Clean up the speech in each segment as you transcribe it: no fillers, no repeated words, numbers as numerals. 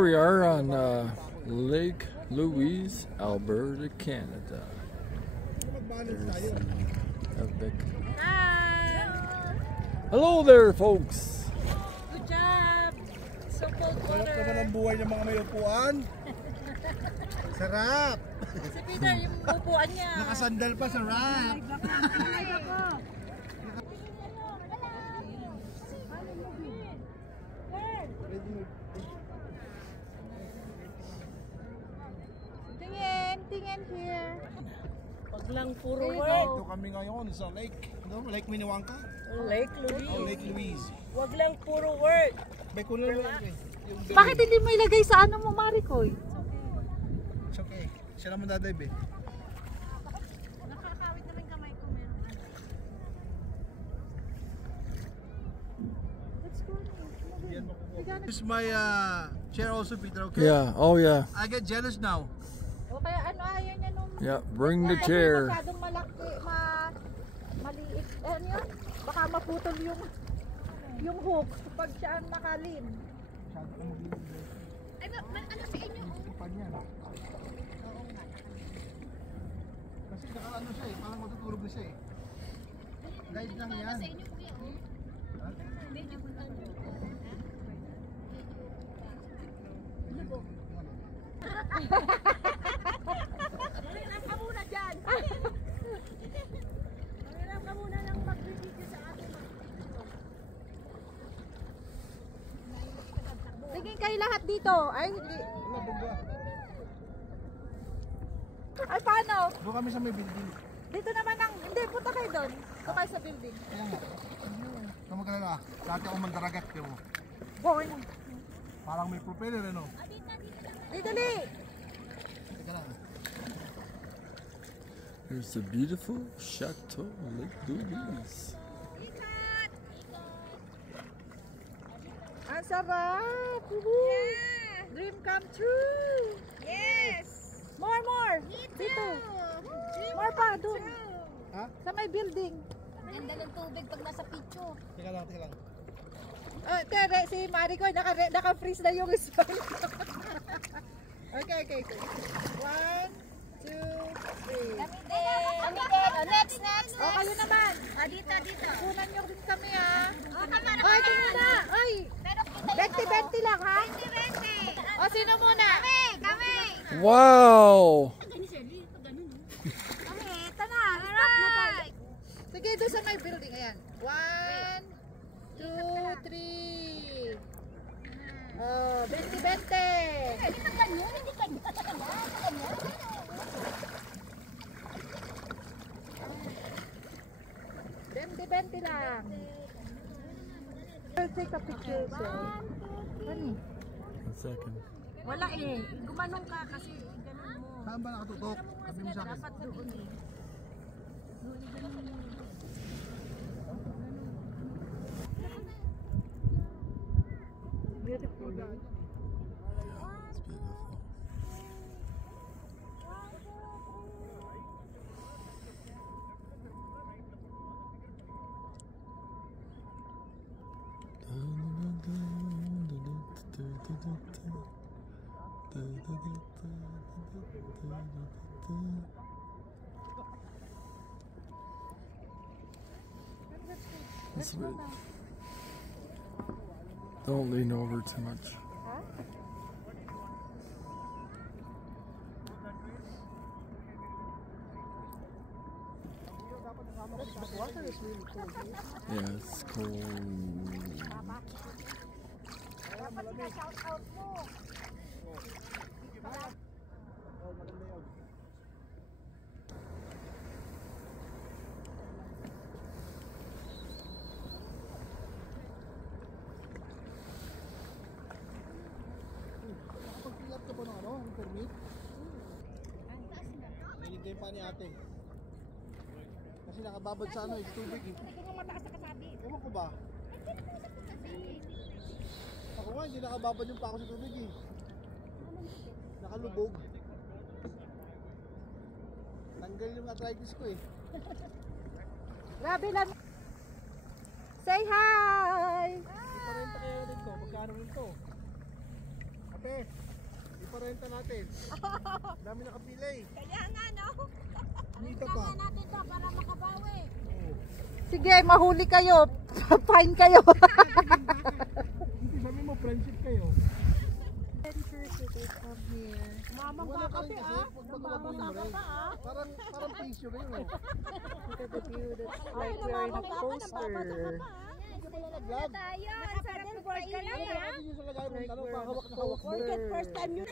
We are on Lake Louise, Alberta, Canada. There's epic. Hi! Hello there, folks! Good job! So cold Sarap water. naman ang buhay ng mga may upuan. Sarap! Si Peter, yung upuan niya. Nakasandal pa, sarap! Tingin here. Wag lang puro Dito word. kami ngayon sa lake. No? Lake Minnewanka? Lake Louise. Oh, Lake Louise. Wag lang puro word. May kulang lang eh. Bakit hindi mo ilagay sa ano mo, Maricoy? It's okay. Siya naman dadive eh. Nakakawit naman kamay ko meron. Let's go. This is my chair also, Peter, okay? Yeah, oh yeah. I get jealous now. O kaya ano ayaw niya nung... Yeah, bring the Kasi chair. masyadong malaki, maliit. Ano yun? Baka maputol yung hook pag siya ang nakalim. Ano sa inyo? Kasi naka-ano siya eh, parang matutulog na siya eh. Guide lang yan. Marilang ka muna dyan! Marilang ka muna lang mag-video sa atin. Tingin kayo lahat dito. Ay, hindi. Wala, bugla. Ay, paano? Doon kami sa may building. Dito naman ang... Hindi, punta kayo doon. Punta kayo sa building. Kaya nga. Ito magkalala. Dati ako mandaragat ko. Boy. Parang may propeller ano. Dito, dali. Teka lang. Here's the beautiful Chateau Lake Louise. Ang sarap! Yeah! Dream come true! Yes! More! Dito! More pa, doon! Ha? Sa may building. Ganda ng tubig pag nasa picture. Teka lang, teka lang. Tere, si Maricoy, naka-freeze na yung spine. Okay. 1, 2, 3. Kami din. Oh, next. O, kayo naman. Dito. Kunan nyo rin kami, ha? Oh, kamera. Ay, ito muna! Ay! Pero kita yung 20-20 lang, ha? 20. O, sino muna? Kami. Wow! Kami, ito na. Stop na tayo. Sige, doon sa may building. Ayan. 1, 2, 3. Oh, 20-20. Hindi ka ganyan. Hindi ka ganyan. 20-20 lang. I'll take a picture, sir. Ano? 1 second. Wala eh. Gumanong ka kasi ganun mo. Saan ba nakatutok? Sabi mo sa akin. Dapat doon eh. Beautiful. Yeah, it's beautiful. That's weird. Don't lean over too much. The water is really cold. Yeah, it's cold. Nakapag-fill up ka ba ng ano? Ng permit? Hinintay pa ni ate. Kasi nakababad sa ano eh, sa tubig eh. Hindi ko mataas na kasabi. Ewan ko ba? Ako nga, hindi nakababad yung pa ako sa tubig eh. Nakalubog. Tanggal yung arthritis ko eh. Grabe lang. Say hi! Parenta kayo rin ko, magkano rin to? Ate, iparenta natin. Dami nakapila eh. Kaya nga, no? Dito pa. Kaya natin to para makabawi. Sige, mahuli kayo. Fine kayo. Hindi, sabi mo, friendship kayo. Mamang Wala ka kape rin kasi, ah. pag maglabuin mo rin. Parang tissue rin eh. Look at the view that's like we're in a poster. Vlog. Tayo, ang sarap ng board ka lang, ha? Hindi nyo sa lagay mo, Like ano, we're in a hawak na hawak mo. poster. First time yun.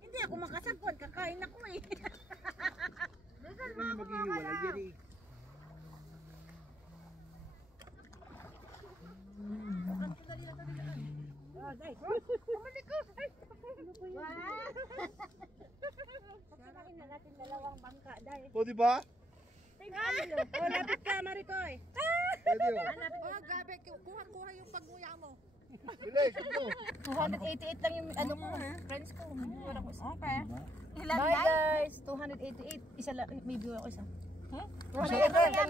Hindi ako makasagpon. Kakain ako eh. Hindi na maghihiwalay, yan eh. Kasamahin na natin dalawang bangka, dahil. O, di ba? O, lapit ka, Maricoy. Pwede o. Oh, grabe. Kuha yung pagnguya mo. Bilis, ito. 288 lang yung ano ko, friends ko. Wala ko isa. Okay. Ilan Bye lang? guys! 288. Isa lang. May view ako isa. Huh? Bye guys!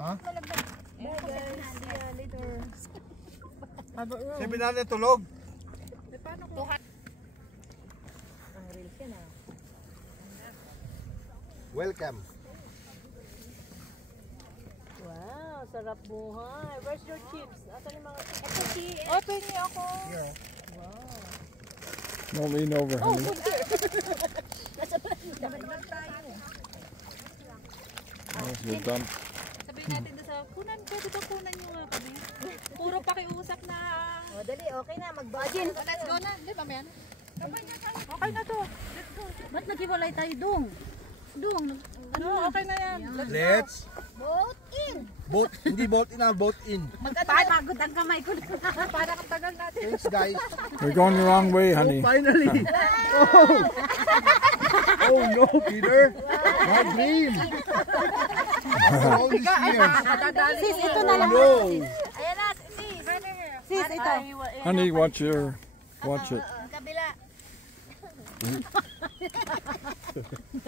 Ha? See ya later. Sabi natin tulog. Ang reels yan ah. Welcome. Wow, sarap buhay. Where's your chips? Asan yung mga chips? Ito si... Open niyo ako. Yeah. Don't lean over, honey. Nasa dapat tayo. There's your dump. Sabihin natin doon sa kunan. Pwede ba kunan nyo nga kami? Puro pakiusap na. O dali, okay na. Mag-budget. Let's go na. Di ba, men? Okay na to. Ba't naghiwalay tayo dong? Dong, Ano, okay na yan. Let's boat in. boat, hindi boat in, boat in. Pagod ang kamay ko. Parang ang tagal natin. Thanks guys. We're going the wrong way, honey. Finally. Oh no, Peter. My dream. All these years. Sis, ito Oh no. Ayan na, sis. Sis, ito. Honey, watch it. Ang kabila.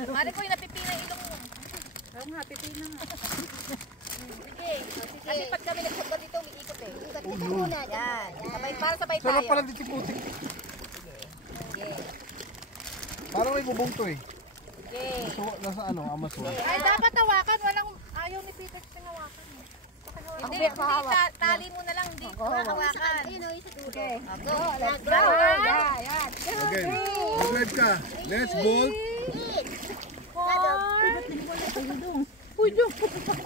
Mari ko yung napipina ilong mo. Oo nga, pipi na nga. Sige. Kasi pag kami nagsabot dito, umiikot eh. Ikot muna. Yan. Sabay, para sabay Sarap tayo. pala dito putik. Parang may bubong to eh. Sige. So, nasa ano, Amazon. Ay, dapat hawakan. Walang ayaw ni Peter tinawakan. Hindi, tali mo na lang. Hindi ko hawakan. Okay. Go. Let's go. Okay, mag-drive ka. Let's bolt. Uy, Diyos.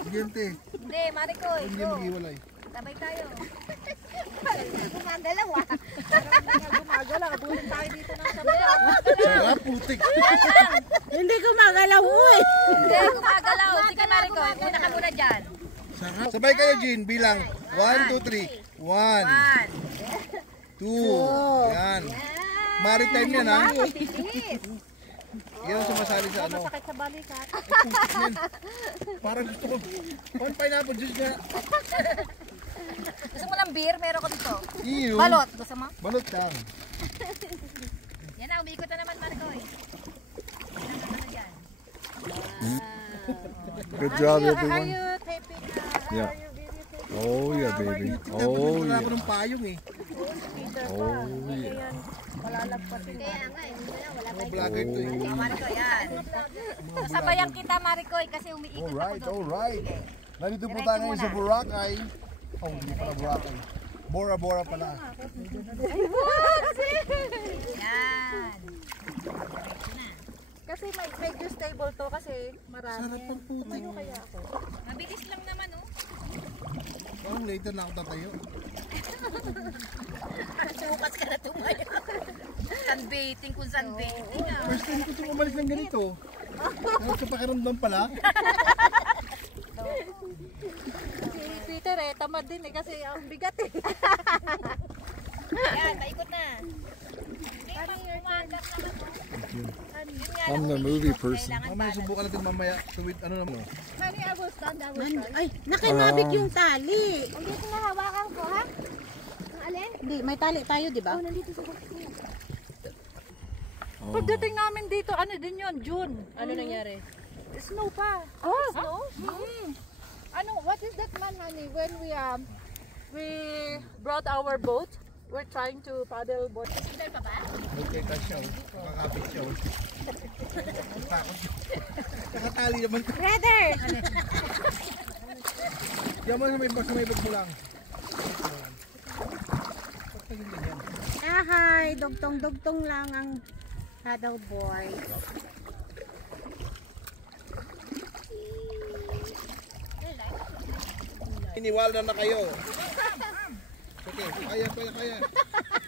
Siguiente. Hindi, Maricoy. Hindi Go. maghiwalay. Sabay tayo. Gumagalaw ah. Gumagala. Abulin tayo dito ng sabi. Sarap putik. Hindi gumagalaw, uy. Hindi, gumagalaw. Sige, Maricoy. Una ka muna dyan. Sarap. Sabay kayo, Jean. Bilang. 1, 2, 3. 1, 2. Yan. Maritime yan, ha? Yan ang sumasali sa ano. Sakit sa balikat. Yan. Parang gusto ko. On pineapple juice nga. Gusto mo ng beer? Meron ko dito. Iyo. Balot. Gusto mo? Balot lang. Yan na, umiikot na naman, Maricoy. Ano dyan? Good job, Are everyone. you taping? Yeah. Are you videotaping? Oh, yeah, baby. Oh, Oh, wala yeah. pa ng payong eh. Oh, yeah. Malalagpasin. Kaya nga, hindi mo na. Wala Mga vlogger to eh. Oh, Maricoy, yan. Sasabayan kita, Maricoy, kasi umiikot ako Alright, doon. alright. Nandito po Diretso tayo ngayon sa muna. Boracay. Oh, hindi pala Boracay. Bora Bora pala. Yan. Kasi medyo stable to kasi marami. Sarap ng putik. Kaya ako. Mabilis lang naman, oh. Parang later na ako tatayo. Sukas ka na tumayo. Sunbathing kung sunbathing, ah. First time ko itong umalis ng ganito. Sarap sa pakiramdam pala. Si Peter eh, tamad din eh kasi ang bigat eh. Yan, paikot na. Hindi, pag-umagat naman, oh. Yun nga I'm lang, the movie umiikot. person. Kailangan Mamaya balance. subukan natin mamaya. Tuwid, ano naman. Honey, I will stand. Ay, nakimabig Ah. yung tali. Nandito na hawakan ko, ha? Ang alin? Hindi, may tali tayo, di ba? Nandito sa box. Oh. Pagdating namin dito, ano din yun? June. Ano nangyari? Snow pa. Oh, snow? Ano, what is that man, honey? When we We brought our boat. We're trying to paddle boat. Okay, kasya oh. Nakakapit siya oh. Takot siya. Nakatali naman. Brother! Diyan mo sa may bag mo lang. Hi, dugtong-dugtong lang ang paddleboard. Iniwala na kayo. Okay, kaya.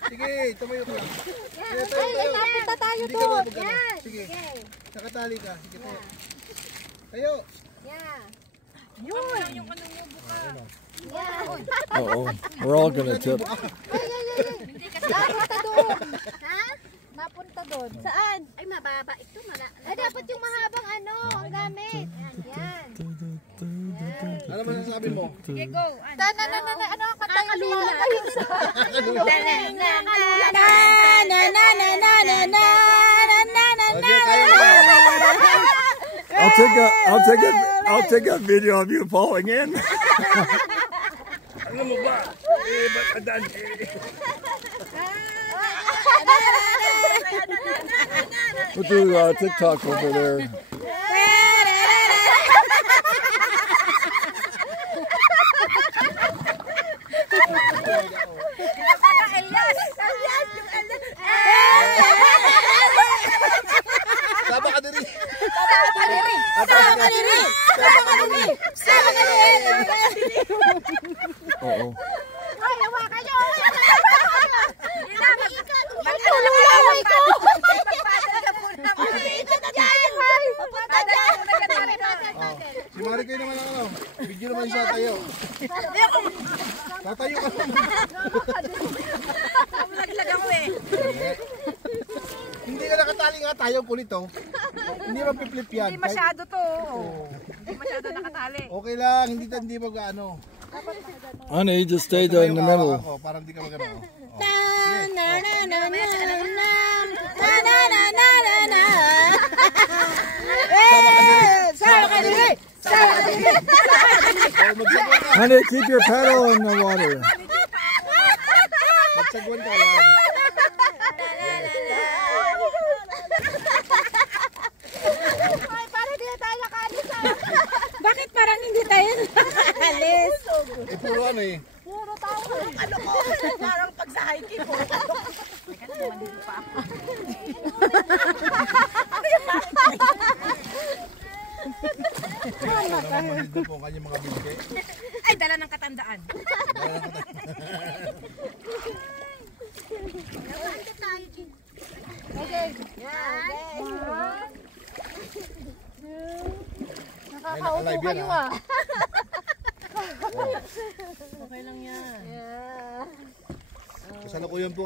Sige, tumayo ka lang. Sige, tayo. Napunta tayo Hindi ka doon. mabag ano. Sige, nakatali ka. Sige, tayo. Tayo. Yeah. Uh-oh. We're all gonna tip. Napunta doon. Ha? Napunta doon. Saan? Ay, mababa. Ito, ay, dapat yung mahabang ano, ang gamit. Yan. Ano masasabi mo? Sige, go. Ano ang kanta yung Okay, kaya mo. I'll take a video of you falling in. Ano mo ba? Ba't adan We'll do TikTok over there. Saba ka diri. Uh-oh. Si Mari kayo naman ang ano. Video naman siya tayo. Tatayo ka naman. Hindi ka nakatali nga tayo kulit oh. Hindi mapiplit yan. Hindi masyado to. Hindi masyado nakatali. Okay lang, hindi mag-ano. Honey, just stay there in the middle. Ako, parang hindi ka mag-ano. Honey, keep your paddle in the water. Magsagwan ka lang. Bakit parang hindi tayo nakalis? Eh, puro ano eh. Parang pag sa hiking ko. Teka na, maligo pa ako. Naman dito po kanyang mga binte. Ay, dala ng katandaan. Okay. Yeah. Nakakauto kayo ah. Okay lang yan. Yeah. Kasalukuyan po